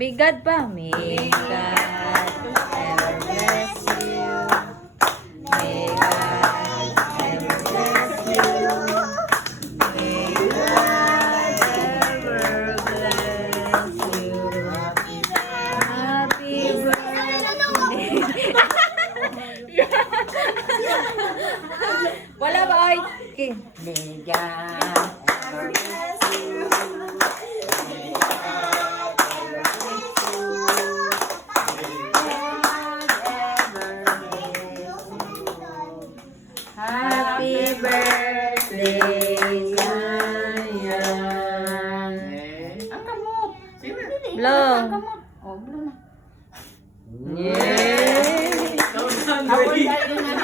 May God pa. May God ever bless you. May God ever bless you. May God ever bless you. Happy birthday. Wala ba, oy? Okay. May God ever bless you. Happy birthday, Sayang. Ang kamot. Blow. Ang kamot. Oh, blow na. Yay! Ako tayo na.